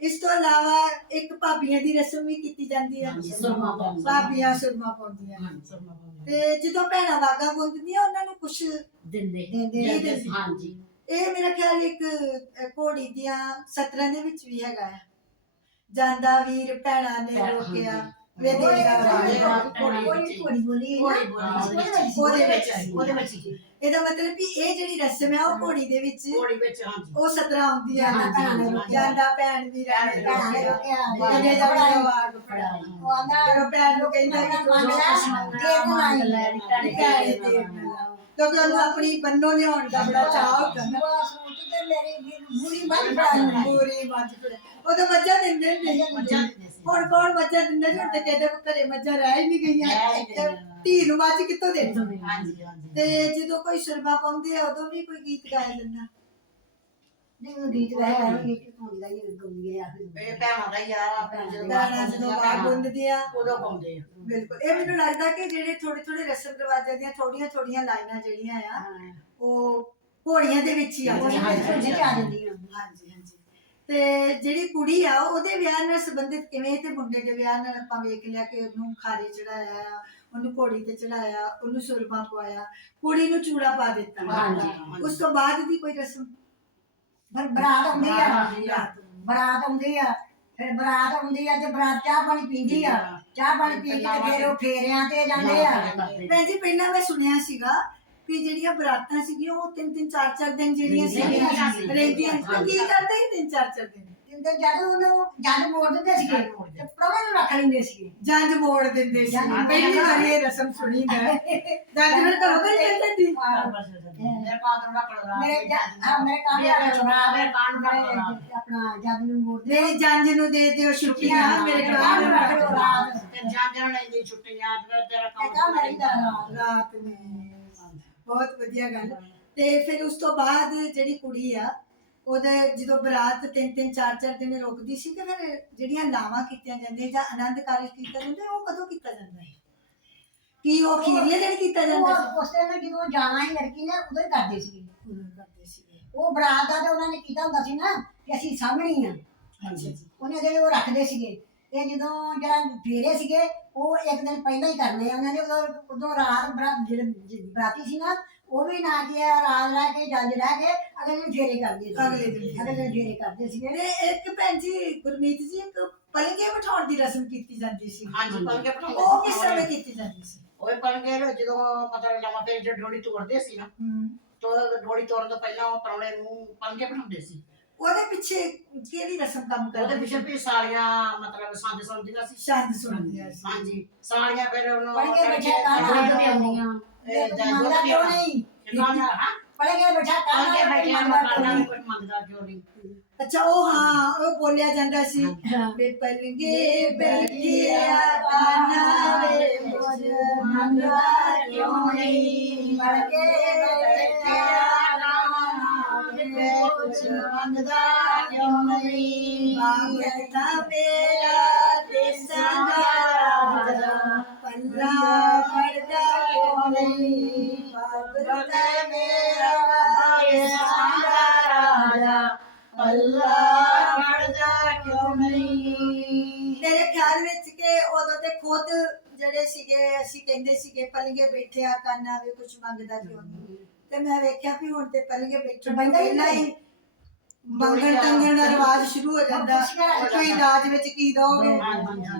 ਇਸ ਤੋਂ ਇਲਾਵਾ ਇੱਕ ਭਾਬੀਆਂ ਦੀ ਰਸਮ ਵੀ ਕੀਤੀ ਜਾਂਦੀ ਹੈ। ਸੁਰਮਾ ਪਾਉਂਦੇ। ਭਾਬੀਆਂ ਸੁਰਮਾ ਪਾਉਂਦੀਆਂ। ਤੇ ਜਦੋਂ ਭੈਣਾਂ ਵਾਗਾ ਬੁੰਦਦੀਆਂ ਉਹਨਾਂ ਨੂੰ ਕੁਝ ਦਿੰਦੇ ਦਿੰਦੇ ਸੀ। ਹਾਂਜੀ ਇਹ ਮੇਰਾ ਖਿਆਲ ਇੱਕ ਅ, ਘੋੜੀ ਦੀਆਂ ਸਤਰਾਂ ਦੇ ਵਿੱਚ ਵੀ ਹੈਗਾ ਹੈ ਜਾਂਦਾ ਵੀਰ ਭੈਣਾ ਨੇ ਰੋਕਿਆ ਵੇ ਉਹ ਦੇਖਦਾ ਜਾਂਦੇ ਰਾਹ। ਆ। ਕੋਈ ਕੋਈ ਬੋਲੀ ਘੋੜੀ ਬੋਲੀ ਉਹਦੇ ਵਿੱਚ ਉਹਦੇ ਵਿੱਚ ਇਹਦਾ ਮਤਲਬ ਵੀ ਇਹ ਜਿਹੜੀ ਰਸਮ ਹੈ ਉਹ ਘੋੜੀ ਦੇ ਵਿੱਚ ਘੋੜੀ ਵਿੱਚ ਹਾਂਜੀ ਉਹ ਸਤਰਾ ਆਉਂਦੀ ਹੈ ਹਾਂਜੀ, ਜਾਂਦਾ ਹਾਂਜੀ। ਜਾਂਦਾ ਭੈਣ ਵੀਰਾਂ ਨੇ ਭੈਣ ਨੇ ਰੋਕਿਆ ਰੋਕਿਆ। ਕਹਿੰਦੇ ਜਾ ਆਵਾਜ਼ ਫੜਾਈ। ਉਹ ਆਂਦਾ ਉਹ ਭੈਣ ਨੂੰ ਕਹਿੰਦਾ ਕਿ ਤੂੰ ਜੋ ਕੁਛ ਮੰਗਣਾ ਮੰਗ ਲੈ ਭੈਣੇ ਦੇ ਦੇਣਾ। ਕਿਉਂਕਿ ਉਹਨੂੰ ਆਪਣੀ ਬੰਨੋ ਲਿਆਉਣ ਦਾ ਬੜਾ ਚਾਹ ਹੁੰਦਾ ਨਾ। ਤੇ ਮੇਰੀ ਬੁਰੀ ਮੱਝ ਬਣਾ ਪੂਰੀ ਮੱਝ ਫਿਰ ਉਦੋਂ ਮੱਝਾਂ ਦਿੰਦੇ ਮੱਝਾਂ ਸੀ। ਹੁਣ ਕੌਣ ਮੱਝਾਂ ਦਿੰਦੇ ਹੁਣ ਤੇ ਕਹਿੰਦੇ ਘਰੇ ਮੱਝਾਂ ਰਹਿ ਹੀ ਨਹੀਂ ਗਈਆਂ। ਤੇ। ਧੀ ਨੂੰ ਮੱਝ ਕਿੱਥੋਂ ਦੇਣੀ? ਹਾਂਜੀ ਹਾਂਜੀ। ਤੇ ਜਦੋਂ ਕੋਈ ਸੁਰਮਾ ਪਾਉਂਦੇ ਆ ਉਦੋਂ ਵੀ ਕੋਈ ਗੀਤ ਗਾਇਆ ਜਾਂਦਾ। ਜਿਹਨੂੰ ਗੀਤ ਪਾਉਂਦਾ ਹੀ ਗਾਉਂਦੀ ਆ ਇਹ ਭੈਣਾਂ ਦਾ ਹੀ ਆ ਜਦੋਂ ਗਾਣਾ ਜਦੋਂ ਆ ਗੁੰਦਦੇ ਆ। ਉਦੋਂ ਪਾਉਂਦੇ ਆ। ਬਿਲਕੁਲ ਇਹ ਮੈਨੂੰ ਲੱਗਦਾ ਕਿ ਜਿਹੜੇ ਥੋੜੇ ਥੋੜੇ ਰਸਮ ਰਿਵਾਜਾਂ ਦੀਆਂ ਥੋੜੀਆਂ ਥੋੜੀਆਂ ਲਾਈਨਾਂ ਜਿਹੜੀਆਂ ਆ ਉਹ ਘੋੜੀਆਂ ਦੇ ਵਿੱਚ ਹੀ ਆ ਉਹ ਜਾਂਦੀਆਂ ਵਿੱਚ ਆ। ਜਾਂਦੀਆਂ ਹਾਂਜੀ ਹਾਂਜੀ। ਤੇ ਜਿਹੜੀ ਕੁੜੀ ਆ ਉਹਦੇ ਵਿਆਹ ਨਾਲ ਸੰਬੰਧਿਤ ਕਿਵੇਂ ਤੇ ਮੁੰਡੇ ਦੇ ਵਿਆਹ ਨਾਲ ਆਪਾਂ ਵੇਖ ਲਿਆ ਕਿ ਉਹਨੂੰ ਖਾਰੇ ਚੜਾਇਆ ਉਹਨੂੰ ਘੋੜੀ ਤੇ ਚੜਾਇਆ ਉਹਨੂੰ ਸੁਰਮਾ ਪਵਾਇਆ ਕੁੜੀ ਨੂੰ ਚੂੜਾ ਪਾ ਦਿੱਤਾ। ਉਸ ਤੋਂ ਬਾਅਦ ਦੀ ਕੋਈ ਰਸਮ? ਫਿਰ ਬਰਾਤ ਆਉਂਦੀ ਆ। ਬਰਾਤ ਆਉਂਦੀ ਆ। ਫਿਰ ਬਰਾਤ ਆਉਂਦੀ ਆ ਤੇ ਬਰਾਤ ਚਾਹ ਪਾਣੀ ਪੀਂਦੀ ਆ। ਚਾਹ ਪਾਣੀ ਪੀ ਕੇ ਤੇ ਫਿਰ ਉਹ ਫੇਰਿਆਂ ਤੇ ਜਾਂਦੇ ਆ। ਭੈਣ ਜੀ ਪਹਿਲਾਂ ਮੈਂ ਸੁਣਿਆ ਸੀਗਾ ਵੀ ਜਿਹੜੀਆਂ ਬਰਾਤਾਂ ਸੀਗੀਆਂ ਉਹ ਤਿੰਨ ਤਿੰਨ ਚਾਰ ਚਾਰ ਦਿਨ ਜਿਹੜੀਆਂ ਸੀਗੀਆਂ। ਰਹਿੰਦੀਆਂ। ਕੀ ਕਰਦੇ ਸੀ ਤਿੰਨ ਚਾਰ ਚਾਰ ਦਿਨ? ਤੇ ਜਦ ਉਹਨੂੰ ਜਦ ਮੋੜ ਦਿੰਦੇ ਸੀਗੇ ਜਦ ਮੋੜ ਦਿੰਦੇ। ਤੇ ਪ੍ਰਭੂ ਨੂੰ ਰੱਖ ਲੈਂਦੇ ਸੀਗੇ ਜੰਜ ਮੋੜ ਦਿੰਦੇ ਸੀ। ਜੰਝ ਪਹਿਲੀ ਵਾਰੀ ਇਹ ਰਸਮ ਸੁਣੀ ਮੈਂ। ਜੰਜ ਫਿਰ ਘਰੋਂ ਗਈ ਜਾਂਦੀ। ਸੀ ਮੇਰੇ ਪਾਦਰ ਦਾ ਕਲਰਾ ਮੇਰੇ ਜਦ ਹਾਂ ਮੇਰੇ ਕੰਮ ਮੇਰੇ ਦਾ ਮੇਰੇ ਕਾਨ ਦਾ ਕਲਰਾ ਆਪਣਾ ਜਦ ਨੂੰ ਮੋੜ ਦੇ ਮੇਰੀ ਜੰਜ ਨੂੰ ਦੇ ਦਿਓ ਛੁੱਟੀਆਂ ਮੇਰੇ ਘਰ ਨੂੰ ਰੱਖ ਦਿਓ ਰਾਤ ਤੇ ਜਾਂਜਣ ਲੈਂਦੀ ਛੁੱਟੀਆਂ ਤੇ ਤੇਰਾ ਕੰਮ ਕੰਮ ਨਹੀਂ ਕਰਨਾ ਰਾਤ ਨੂੰ। ਬਹੁਤ ਵਧੀਆ ਗੱਲ। ਤੇ ਫਿਰ ਉਸ ਤੋਂ ਬਾਅਦ ਜਿਹੜੀ ਕੁੜੀ ਆ ਉਹਦੇ ਜਦੋਂ ਬਰਾਤ ਤਿੰਨ ਤਿੰਨ ਚਾਰ ਚਾਰ ਦਿਨ ਰੁਕਦੀ ਸੀ ਤੇ ਫਿਰ ਜਿਹੜੀਆਂ ਲਾਵਾਂ ਕੀਤੀਆਂ ਜਾਂਦੀਆਂ ਜਾਂ ਆਨੰਦ ਕਾਰਜ ਕੀਤਾ ਜਾਂਦਾ ਉਹ ਕਦੋਂ ਕੀਤਾ ਜਾਂਦਾ ਹੈ ਕੀ ਉਹ ਖੀਰਲੇ ਦਿਨ ਕੀਤਾ ਜਾਂਦਾ ਸੀ? ਉਹ ਉਸ ਦਿਨ ਜਦੋਂ ਜਾਣਾ ਹੀ ਲੜਕੀ ਨੇ ਉਦੋਂ ਹੀ ਕਰਦੇ ਸੀਗੇ। ਉਦੋਂ ਕਰਦੇ ਸੀਗੇ। ਉਹ ਬਰਾਤ ਦਾ ਤੇ ਉਹਨਾਂ ਨੇ ਕੀਤਾ ਹੁੰਦਾ ਸੀ ਨਾ ਕਿ ਅਸੀਂ ਸਾਹਮਣੀ ਆ। ਅੱਛਾ ਜੀ ਉਹਨੇ ਜਿਹੜੇ ਉਹ ਰੱਖਦੇ ਸੀਗੇ। ਤੇ ਜਦੋਂ ਜਿਹੜਾ ਫੇਰੇ ਸੀਗੇ ਉਹ ਇੱਕ ਦਿਨ ਪਹਿਲਾਂ ਹੀ ਕਰਨੇ ਆ। ਉਹਨਾਂ ਨੇ ਉਦੋਂ ਉਦੋਂ ਰਾਤ ਬਰਾਤੀ ਸੀ ਨਾ ਉਹ ਵੀ ਨਾ ਕਿ ਰਾਤ ਰਹਿ ਕੇ ਜੰਜ ਰਹਿ ਕੇ ਅਗਲੇ ਦਿਨ ਫੇਰੇ ਕਰਦੇ ਸੀ। ਅਗਲੇ ਦਿਨ ਅਗਲੇ ਦਿਨ ਫੇਰੇ ਕਰਦੇ ਸੀਗੇ ਤੇ ਇੱਕ ਭੈਣ ਜੀ ਗੁਰਮੀਤ ਜੀ ਇੱਕ ਪਲੰਗੇ ਬਿਠਾਉਣ ਦੀ ਰਸਮ ਕੀਤੀ ਜਾਂਦੀ ਸੀ। ਹਾਂਜੀ ਪਲਕੇ ਉਹ ਕਿਸ ਸਮੇਂ ਕੀਤੀ ਜਾਂਦੀ ਸੀ? ਓਏ ਪਲਕੇ ਜਦੋਂ ਮਤਲਬ ਲੰਮਾ ਪੇਜ ਡੋੜੀ ਤੋੜਦੇ ਸੀ ਨਾ ਤੋ ਡੋੜੀ ਤੋੜਨ ਤੋਂ ਪਹਿਲਾਂ ਉਹ ਪਰੌਣੇ ਨੂੰ ਪਲਕੇ ਬਣਾਉਂਦੇ ਸੀ। ਉਹਦੇ ਪਿੱਛੇ ਕਿਹੜੀ ਰਸਮ ਕੰਮ ਉਹਦੇ ਕਰਦੀ ਪਿੱਛੇ ਵੀ ਸਾਲੀਆਂ ਮਤਲਬ ਸੰਦ ਸੁਣਦੀਆਂ ਸੀ। ਸ਼ਾਂਤ ਸੁਣਦੀਆਂ ਸੀ। ਹਾਂਜੀ ਸਾਲੀਆਂ ਫਿਰ ਉਹਨੂੰ ਪਲਕੇ ਬੈਠੇ ਆਉਂਦੀਆਂ। ਮੰਗਦਾ ਕਿਉਂ ਨਹੀਂ? ਪੜੇਗੇ ਬੈਠਾ ਮੰਗਦਾ ਮੰਗਦਾ ਨਹੀਂ? ਅੱਛਾ ਉਹ ਹਾਂ ਉਹ ਬੋਲਿਆ ਜਾਂਦਾ ਸੀ। ਵੇ ਪਲੰਗੇ ਬੈਠਿਆ ਕਾਨਾ ਵੇ ਮੁਝ ਮੰਗਦਾ ਕਿਉਂ ਨਹੀਂ? ਪੜਕੇ ਬੈਠਿਆ ਕਾਣਾ ਵੇ ਕੁਝ ਮੰਗਦਾ ਕਿਉਂ ਨਹੀਂ? ਬਾਗਤਾ ਮੇਰਾ ਦੇਸਾਂ ਦਾ ਕਿਉਂ ਨਹੀਂ ਬਾਗਤਾ ਮੇਰਾ ਦੇਸਾਂ ਦਾ ਰਾਜਾ ਅੱਲਾ ਪੜਦਾ ਕਿਉਂ ਨਹੀਂ ਮੇਰੇ ਖਿਆਲ ਵਿੱਚ ਕਿ ਉਦੋਂ ਤੇ ਖੁਦ ਜਿਹੜੇ ਸੀਗੇ ਅਸੀਂ ਕਹਿੰਦੇ ਸੀਗੇ ਪਲੰਗੇ ਬੈਠਿਆ ਕਾਨਾ ਵੀ ਕੁਝ ਮੰਗਦਾ ਕਿਉਂ ਨਹੀਂ ਤੇ ਮੈਂ ਵੇਖਿਆ ਵੀ ਹੁਣ ਤੇ ਪਲੰਗੇ ਬੈਠਣ ਹੀ ਪਹਿਲਾਂ ਹੀ ਮੰਗਣ ਟੰਗਣ ਦਾ ਰਿਵਾਜ ਸ਼ੁਰੂ ਹੋ ਜਾਂਦਾ ਕੋਈ ਦਾਜ ਵਿੱਚ ਕੀ ਦੋਗੇ?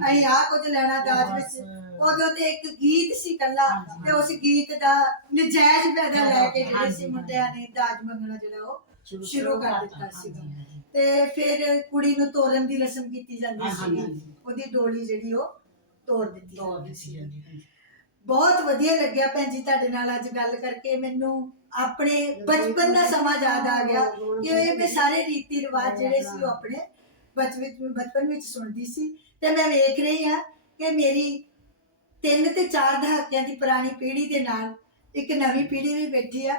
ਅਸੀਂ ਆਹ ਕੁਝ ਲੈਣਾ ਦਾਜ ਵਿੱਚ। ਉਦੋਂ ਤੇ ਇੱਕ ਗੀਤ ਸੀ ਕੱਲਾ ਤੇ ਉਸ ਗੀਤ ਦਾ ਨਜਾਇਜ਼ ਫਾਇਦਾ ਲੈ ਕੇ ਜਿਹੜੇ ਸੀ ਮੁੰਡਿਆਂ ਨੇ ਦਾਜ ਮੰਗਣਾ ਜਿਹੜਾ ਉਹ ਸ਼ੁਰੂ ਕਰ ਦਿੱਤਾ ਸੀਗਾ। ਤੇ ਫਿਰ ਕੁੜੀ ਨੂੰ ਤੋਰਨ ਦੀ ਰਸਮ ਕੀਤੀ ਜਾਂਦੀ ਸੀ ਉਹਦੀ ਡੋਲੀ ਜਿਹੜੀ ਉਹ ਤੋੜ ਦਿੱਤੀ ਜਾਂਦੀ ਸੀ ਬਹੁਤ ਵਧੀਆ ਲੱਗਿਆ ਭੈਣ ਜੀ ਤੁਹਾਡੇ ਨਾਲ ਅੱਜ ਗੱਲ ਕਰਕੇ। ਮੈਨੂੰ ਆਪਣੇ ਬਚਪਨ ਦਾ ਸਮਾਂ ਯਾਦ ਆ ਗਿਆ ਕਿ ਇਹ ਮੈਂ ਸਾਰੇ ਰੀਤੀ ਰਿਵਾਜ ਜਿਹੜੇ ਸੀ ਉਹ ਆਪਣੇ ਬਚਪਨ ਬਚਪਨ ਵਿੱਚ ਸੁਣਦੀ ਸੀ। ਤੇ ਮੈਂ ਵੇਖ ਰਹੀ ਹਾਂ ਕਿ ਮੇਰੀ ਤਿੰਨ ਤੇ ਚਾਰ ਦਹਾਕਿਆਂ ਦੀ ਪੁਰਾਣੀ ਪੀੜ੍ਹੀ ਦੇ ਨਾਲ ਇੱਕ ਨਵੀਂ ਪੀੜ੍ਹੀ ਵੀ ਬੈਠੀ ਆ।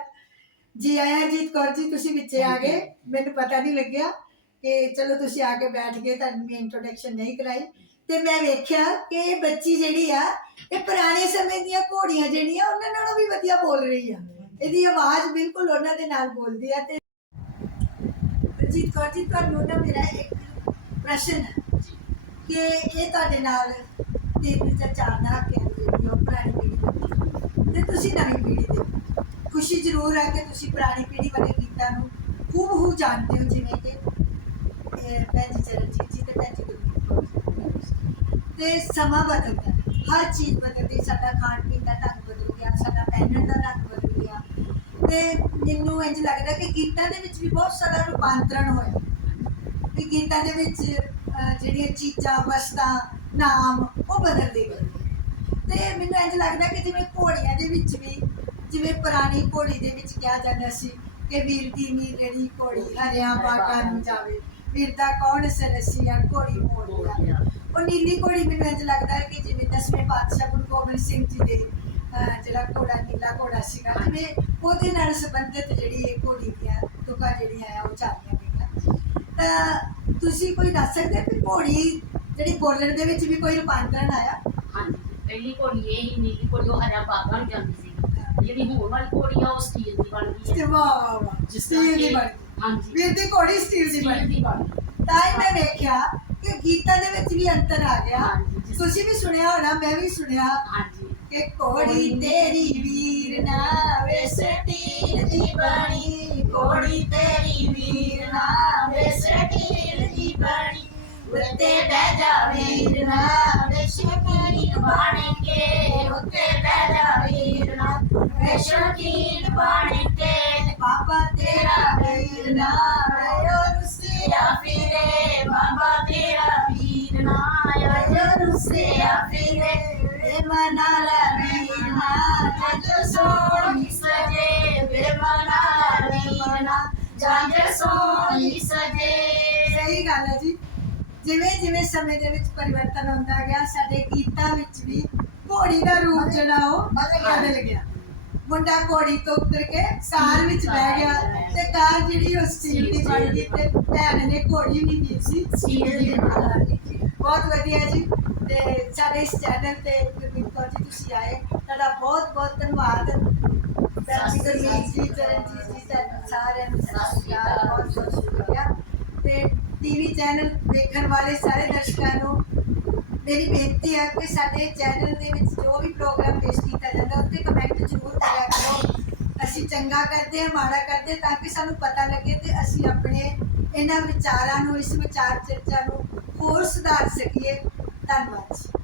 ਜੀ ਆਇਆਂ ਜੀਤ ਕੌਰ ਜੀ ਤੁਸੀਂ ਵਿੱਚੇ ਆ ਗਏ। ਮੈਨੂੰ ਪਤਾ ਨਹੀਂ ਲੱਗਿਆ ਕਿ ਚਲੋ ਤੁਸੀਂ ਆ ਕੇ ਬੈਠ ਗਏ ਤੁਹਾਨੂੰ ਮੈਂ ਇੰਟਰੋਡਕਸ਼ਨ ਨਹੀਂ ਕਰਾਈ। ਤੇ ਮੈਂ ਵੇਖਿਆ ਕਿ ਇਹ ਬੱਚੀ ਜਿਹੜੀ ਆ ਇਹ ਪੁਰਾਣੇ ਸਮੇਂ ਦੀਆਂ ਘੋੜੀਆਂ ਜਿਹੜੀਆਂ ਉਹਨਾਂ ਨਾਲੋਂ ਵੀ ਵਧੀਆ ਬੋਲ ਰਹੀ ਆ। ਇਹਦੀ ਆਵਾਜ਼ ਬਿਲਕੁਲ ਉਹਨਾਂ ਦੇ ਨਾਲ ਬੋਲਦੀ ਆ ਤੇ ਜੀਤ ਕੌਰ ਜੀ ਤੁਹਾਨੂੰ ਨਾ ਮੇਰਾ ਇੱਕ ਪ੍ਰਸ਼ਨ ਹੈ ਕਿ ਇਹ ਤੁਹਾਡੇ ਨਾਲ ਤਿੰਨ ਜਾਂ ਚਾਰ ਦਾ ਕਿ ਉਹ ਪੁਰਾਣੀ ਪੀੜ੍ਹੀ ਦੀ ਤੇ ਤੁਸੀਂ ਨਵੀਂ ਪੀੜ੍ਹੀ ਦੇ। ਖੁਸ਼ੀ ਜ਼ਰੂਰ ਹੈ ਕਿ ਤੁਸੀਂ ਪੁਰਾਣੀ ਪੀੜ੍ਹੀ ਵਾਲੇ ਗੀਤਾਂ ਨੂੰ ਖੂਬ ਹੂ ਜਾਣਦੇ ਹੋ, ਜਿਵੇਂ ਕਿ ਭੈਣ ਜੀ ਚਰਨਜੀਤ ਜੀ ਤੇ ਭੈਣ ਜੀ ਤੇ ਸਮਾਂ ਬਦਲਦਾ ਹਰ ਚੀਜ਼ ਬਦਲਦੀ ਸਾਡਾ ਖਾਣ ਪੀਣ ਦਾ ਢੰਗ ਬਦਲ ਗਿਆ। ਸਾਡਾ ਪਹਿਨਣ ਦਾ ਢੰਗ ਬਦਲ ਗਿਆ। ਤੇ ਮੈਨੂੰ ਇੰਜ ਲੱਗਦਾ ਕਿ ਗੀਤਾਂ ਦੇ ਵਿੱਚ ਵੀ ਬਹੁਤ ਸਾਰਾ ਰੂਪਾਂਤਰਣ ਹੋਇਆ। ਵੀ ਗੀਤਾਂ ਦੇ ਵਿੱਚ ਜਿਹੜੀਆਂ ਚੀਜ਼ਾਂ, ਵਸਤਾਂ ਨਾਮ ਉਹ ਬਦਲਦੇ ਗਏ ਤੇ ਮੈਨੂੰ ਇੰਜ ਲੱਗਦਾ ਕਿ ਜਿਵੇਂ ਘੋੜੀਆਂ ਦੇ ਵਿੱਚ ਵੀ, ਜਿਵੇਂ ਪੁਰਾਣੀ ਘੋੜੀ ਦੇ ਵਿੱਚ ਕਿਹਾ ਜਾਂਦਾ ਸੀ ਕਿ ਵੀਰ ਦੀ ਨੀਲੜੀ ਘੋੜੀ ਹਰਿਆ ਬਾਗਾਂ ਨੂੰ ਜਾਵੇ। ਵੀਰ ਦਾ ਕੌਣ ਸਰਸੀਆ ਘੋੜੀ ਮੋੜਿਆ ਉਹ ਨੀਲੀ ਘੋੜੀ ਮੈਨੂੰ ਇੰਜ ਲੱਗਦਾ ਹੈ ਕਿ ਜਿਵੇਂ ਦਸਵੇਂ ਪਾਤਸ਼ਾਹ ਗੁਰੂ ਗੋਬਿੰਦ ਸਿੰਘ ਜੀ ਦੇ ਜਿਹੜਾ ਘੋੜਾ, ਨੀਲਾ ਘੋੜਾ ਸੀਗਾ, ਜਿਵੇਂ ਉਹਦੇ ਨਾਲ ਸੰਬੰਧਿਤ ਜਿਹੜੀ ਇਹ ਘੋੜੀ ਦੀਆਂ ਤੁਕਾਂ ਜਿਹੜੀਆਂ ਆ, ਉਹ ਚੱਲਦੀਆਂ ਗਈਆਂ ਤਾਂ ਤੁਸੀਂ ਕੋਈ ਦੱਸ ਸਕਦੇ ਹੋ ਕਿ ਘੋੜੀ ਜਿਹੜੀ ਬੋਲਣ ਦੇ ਵਿੱਚ ਵੀ ਕੋਈ ਰੂਪਾਂਤਰਣ ਆਇਆ? ਹਾਂਜੀ ਪਹਿਲੀ ਘੋੜੀ ਇਹ ਹੀ ਨੀਲੀ ਘੋੜੀ ਉਹ ਹਰਿਆ ਬਾਗਾਂ ਨੂੰ ਜਾਂਦੀ ਸੀ। ਜਿਹੜੀ ਹੁਣ ਵਾਲੀ ਘੋੜੀ ਆ ਉਹ ਸਟੀਲ ਦੀ ਬਣ ਗਈ ਤੇ ਹੈ ਵਾਹ ਵਾਹ ਵਾਹ ਜਿਸ ਸਟੀਲ ਦੀ ਕਿ- ਬਣ ਗਈ। ਹਾਂਜੀ। ਵੀਰ ਦੀ ਘੋੜੀ ਸਟੀਲ ਦੀ ਬਣ ਸਟੀਲ ਗਈ। ਦੀ ਬਣ ਗਈ। ਤਾਂ ਹੀ ਮੈਂ ਵੇਖਿਆ ਕਿ ਗੀਤਾਂ ਦੇ ਵਿੱਚ ਵੀ ਅੰਤਰ ਆ ਗਿਆ। ਹਾਂਜੀ ਤੁਸੀਂ ਵੀ ਸੁਣਿਆ ਹੋਣਾ ਮੈਂ ਵੀ ਸੁਣਿਆ ਹਾਂਜੀ। ਕਿ ਘੋੜੀ ਤੇਰੀ ਵੀਰ ਨਾ ਵੇ ਸਟੀਲ ਦੀ ਬਣੀ। ਘੋੜੀ ਤੇਰੀ ਵੀਰ ਉੱਤੇ ਬਹਿ ਜਾ ਵੀਰ ਨਾ ਵੇ ਸ਼ਕੀਨ ਬਣ ਕੇ ਉੱਤੇ ਬਹਿ ਜਾ ਵੀਰ ਨਾ ਵੇ ਸ਼ਕੀਨ ਕੇ ਬਾਬਾ ਤੇਰਾ ਵੀਰ ਨਾ ਰੁਸਿਆ ਫਿਰੇ, ਬਾਬਾ ਤੇਰਾ ਵੀਰ ਨਾ ਵੇ ਰੁਸਿਆ ਫਿਰੇ ਮਨਾਲਾ ਵੀਰ ਨਾ ਜੱਜ ਸੋਹਣੀ ਸਜੇ, ਵੇ ਮਨਾਲਾ ਵੀਰ ਨਾ ਸੋਹਣੀ ਸਜੇ। ਸਹੀ ਗੱਲ ਹੈ ਜੀ। ਜਿਵੇਂ ਜਿਵੇਂ ਸਮੇਂ ਦੇ ਵਿੱਚ ਪਰਿਵਰਤਨ ਹੁੰਦਾ ਗਿਆ ਸਾਡੇ ਗੀਤਾਂ ਵਿੱਚ ਵੀ ਘੋੜੀ ਦਾ ਰੂਪ ਜਿਹੜਾ ਉਹ ਬਦਲ ਗਿਆ। ਮੁੰਡਾ ਘੋੜੀ ਤੋਂ ਉਤਰ ਕੇ ਕਾਰ ਵਿੱਚ ਬਹਿ ਗਿਆ ਤੇ ਕਾਰ ਜਿਹੜੀ ਉਹ ਸਟੀਲ ਦੀ ਬਣ ਗਈ ਤੇ ਭੈਣ ਨੇ ਘੋੜੀ ਵੀ ਨਹੀਂ ਸੀ ਸਟੀਲ ਦੀ ਬਣਾ ਲਈ ਬਹੁਤ ਵਧੀਆ ਜੀ। ਤੇ ਸਾਡੇ ਇਸ ਚੈਨਲ ਤੇ ਗੁਰਮੀਤ ਕੌਰ ਜੀ ਤੁਸੀਂ ਆਏ। ਤੁਹਾਡਾ ਬਹੁਤ ਬਹੁਤ ਧੰਨਵਾਦ। ਸਤਿ ਸ਼੍ਰੀ ਅਕਾਲ ਜੀ ਚਰਨਜੀਤ ਜੀ ਸਾਰਿਆਂ ਨੂੰ ਸਤਿ ਸ਼੍ਰੀ ਅਕਾਲ। ਬਹੁਤ ਬਹੁਤ ਟੀਵੀ ਚੈਨਲ ਦੇਖਣ ਵਾਲੇ ਸਾਰੇ ਦਰਸ਼ਕਾਂ ਨੂੰ ਮੇਰੀ ਬੇਨਤੀ ਹੈ ਕਿ ਸਾਡੇ ਚੈਨਲ ਦੇ ਵਿੱਚ ਜੋ ਵੀ ਪ੍ਰੋਗਰਾਮ ਪੇਸ਼ ਕੀਤਾ ਜਾਂਦਾ, ਉੱਤੇ ਕਮੈਂਟ ਜ਼ਰੂਰ ਕਰਿਆ ਕਰੋ। ਅਸੀਂ ਚੰਗਾ ਕਰਦੇ ਹਾਂ, ਮਾੜਾ ਕਰਦੇ ਹਾਂ, ਤਾਂ ਕਿ ਸਾਨੂੰ ਪਤਾ ਲੱਗੇ ਤੇ ਅਸੀਂ ਆਪਣੇ ਇਹਨਾਂ ਵਿਚਾਰਾਂ ਨੂੰ, ਇਸ ਵਿਚਾਰ ਚਰਚਾ ਨੂੰ ਹੋਰ ਸੁਧਾਰ ਸਕੀਏ। ਧੰਨਵਾਦ ਜੀ।